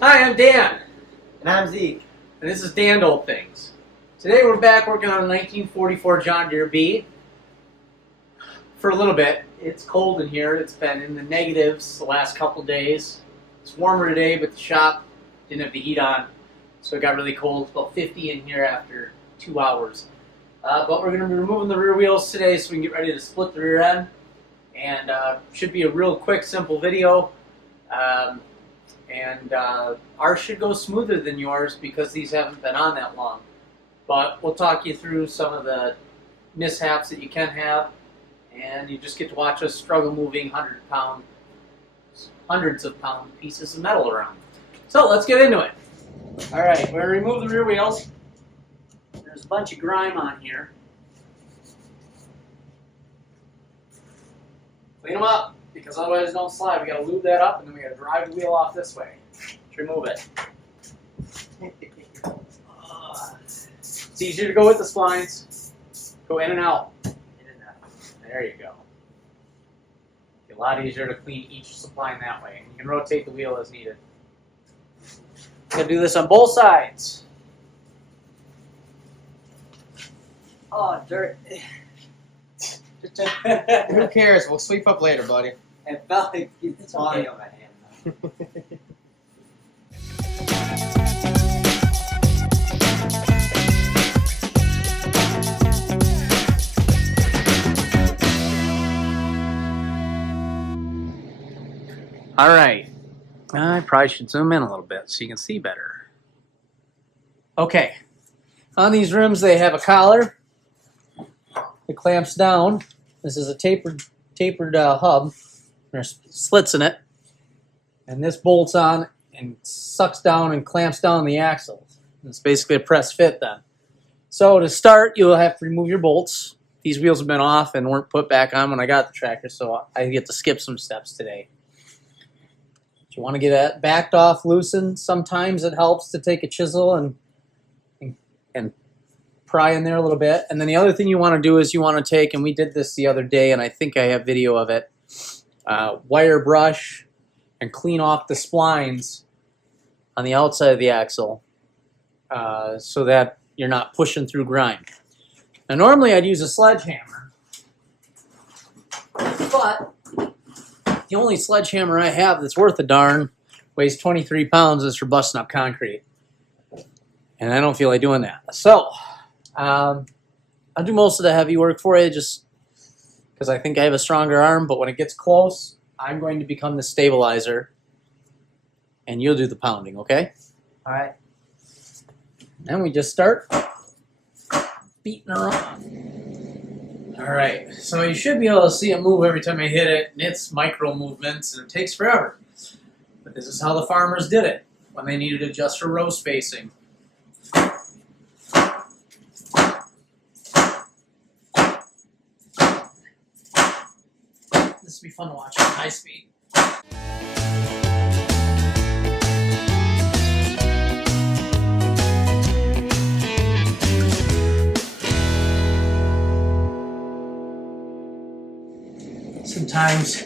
Hi, I'm Dan. And I'm Zeke. And this is Dan Old Things. Today we're back working on a 1944 John Deere B. For a little bit. It's cold in here. It's been in the negatives the last couple days. It's warmer today, but the shop didn't have the heat on, so it got really cold. It's about 50 in here after 2 hours. But we're going to be removing the rear wheels today so we can get ready to split the rear end. And should be a real quick, simple video. Ours should go smoother than yours because these haven't been on that long. But we'll talk you through some of the mishaps that you can have, and you just get to watch us struggle moving hundreds of pound pieces of metal around. So let's get into it. All right, we're going to remove the rear wheels. There's a bunch of grime on here. Clean them up, because otherwise don't slide. We got to lube that up, and then we got to drive the wheel off this way to remove it. It's easier to go with the splines. Go in and out. In and out. There you go. It's a lot easier to clean each spline that way. You can rotate the wheel as needed. Gonna do this on both sides. Oh, dirt. Who cares? We'll sweep up later, buddy. It felt like it's falling on my hand. All right. I probably should zoom in a little bit so you can see better. Okay. On these rims, they have a collar. It clamps down. This is a tapered hub. There's slits in it. And this bolts on and sucks down and clamps down the axle. It's basically a press fit then. So to start, you'll have to remove your bolts. These wheels have been off and weren't put back on when I got the tractor, so I get to skip some steps today. You want to get it backed off, loosened. Sometimes it helps to take a chisel and pry in there a little bit. And then the other thing you want to do is you want to take, and we did this the other day, and I think I have video of it, wire brush and clean off the splines on the outside of the axle so that you're not pushing through grime. Now normally I'd use a sledgehammer, but the only sledgehammer I have that's worth a darn weighs 23 pounds is for busting up concrete. And I don't feel like doing that. So, I'll do most of the heavy work for you just because I think I have a stronger arm, but when it gets close, I'm going to become the stabilizer and you'll do the pounding, okay? All right. Then we just start beating her on. All right, so you should be able to see it move every time I hit it, and it's micro movements, and it takes forever. But this is how the farmers did it when they needed to adjust for row spacing. This will be fun to watch on high speed. Sometimes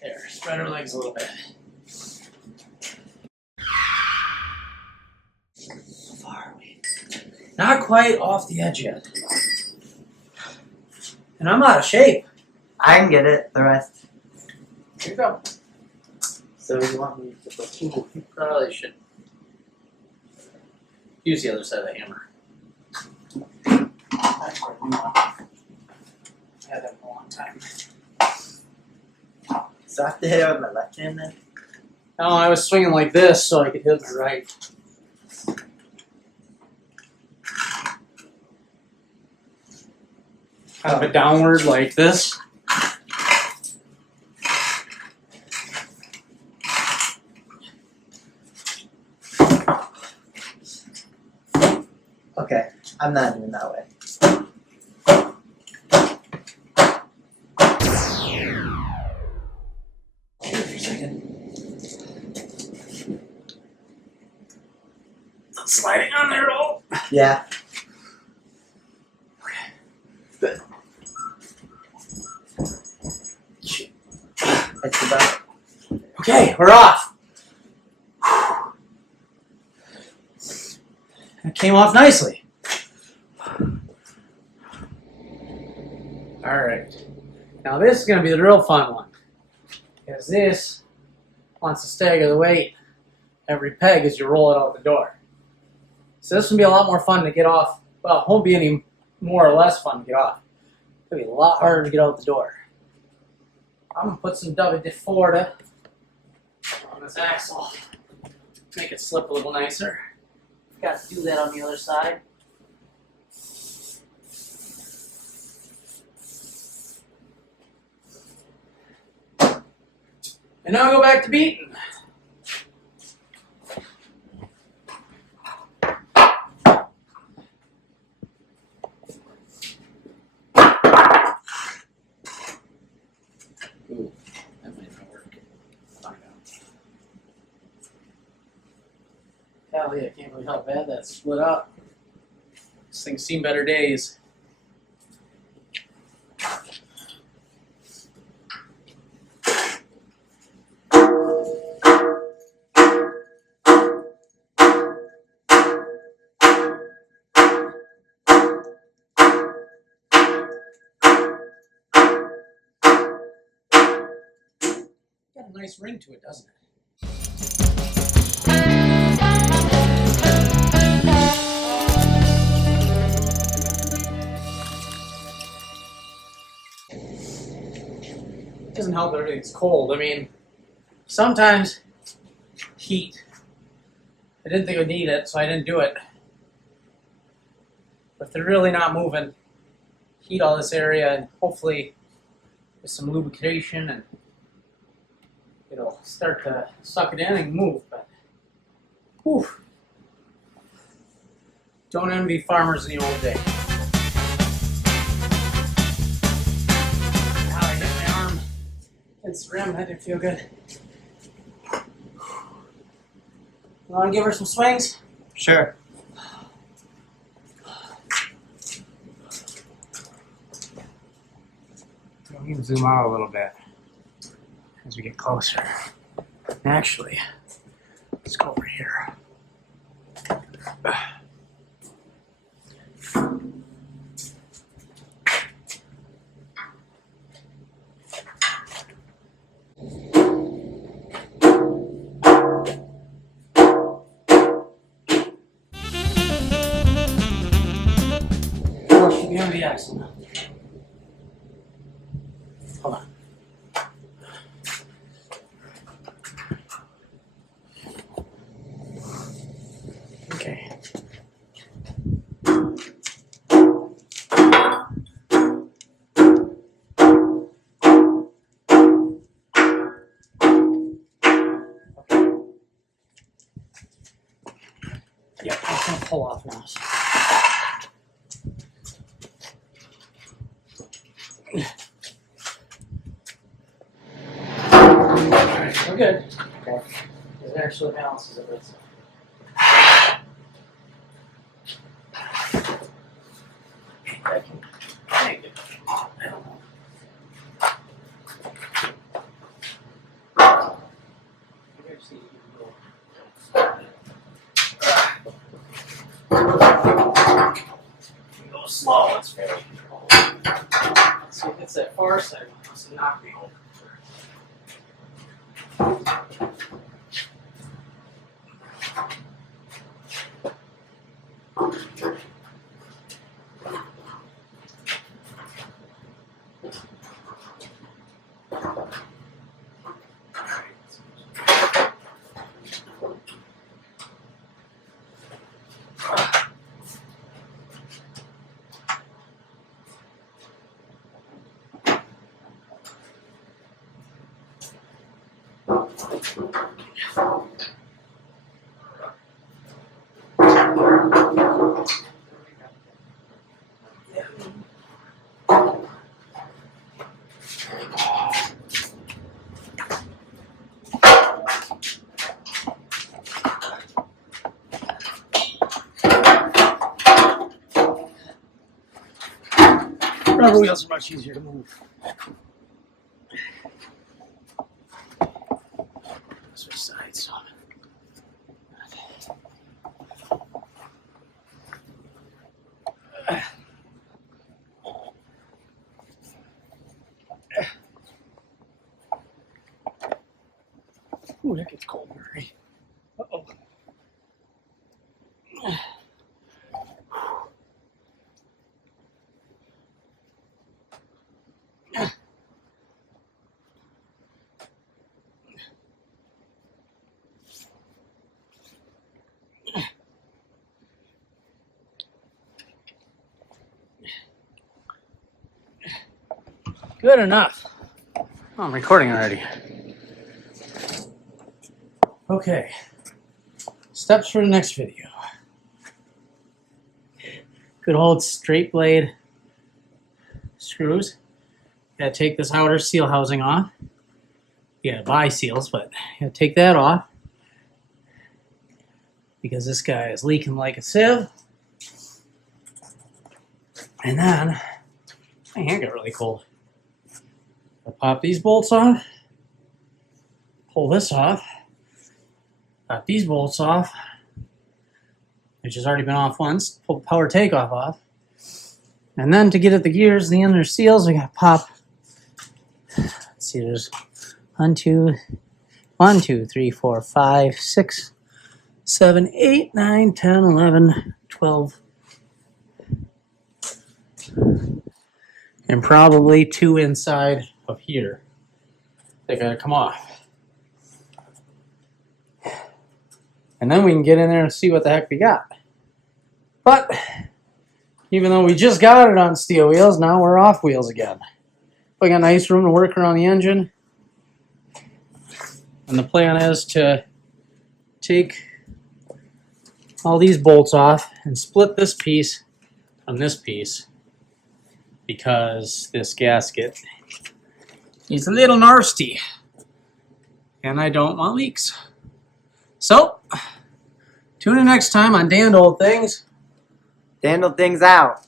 there, spread her legs a little bit. How far are we? Not quite off the edge yet. And I'm out of shape. I can get it, the rest. Here you go. So you want me to put Ooh, you probably should use the other side of the hammer. That's what we want. I had that for a long time. So I have to hit it with my left hand then? No, I was swinging like this so I could hit the right. Kind of a downward like this. Okay, I'm not doing that way. Here for a second. Sliding on there, oh. Yeah. It's about. Okay, we're off. It came off nicely. All right. Now this is going to be the real fun one. Because this wants to stagger the weight every peg as you roll it out the door. So this will be a lot more fun to get off. Well, it won't be any more or less fun to get off. It'll be a lot harder to get out the door. I'm going to put some WD-40 on this axle. Make it slip a little nicer. Got to do that on the other side. And now I'll go back to beating. Ooh, that might not work. Find out. Golly, I can't believe how bad that split up. This thing's seen better days. Got a nice ring to it, doesn't it? It doesn't help that everything's cold. I mean, sometimes heat. I didn't think I'd need it, so I didn't do it. But if they're really not moving, heat all this area and hopefully with some lubrication and it'll start to suck it in and move. But whew, don't envy farmers in the old days. How I hit my arm against the rim, that didn't feel good. You want to give her some swings? Sure. We can zoom out a little bit as we get closer. Actually, let's go over here. Should be on the axle now. Hold on. Okay. Yeah, I'm gonna pull off now. Alright, we're good. Okay. It actually balances it. I can make it. I don't know. Maybe I just need to go slow. It's fairly controlled. Let's see if it's that far side. It must not be over. Rubber wheels are much easier to move. Ooh, that gets cold already. Uh-oh. Good enough. Oh, I'm recording already. Okay. Steps for the next video. Good old straight blade screws. Gotta take this outer seal housing off. You gotta buy seals, but you gotta take that off because this guy is leaking like a sieve. And then my hand got really cold. I pop these bolts off, pull this off, pop these bolts off, which has already been off once, pull the power takeoff off. And then to get at the gears, the inner seals, we gotta pop. Let's see, there's 1, 2, 3, 4, 5, 6, 7, 8, 9, 10, 11, 12. And probably 2 inside of here. They gotta come off. And then we can get in there and see what the heck we got. But even though we just got it on steel wheels, now we're off wheels again. We got nice room to work around the engine. And the plan is to take all these bolts off and split this piece from this piece because this gasket is a little nasty and I don't want leaks. So, tune in next time on Dandle Things. Dandle things out.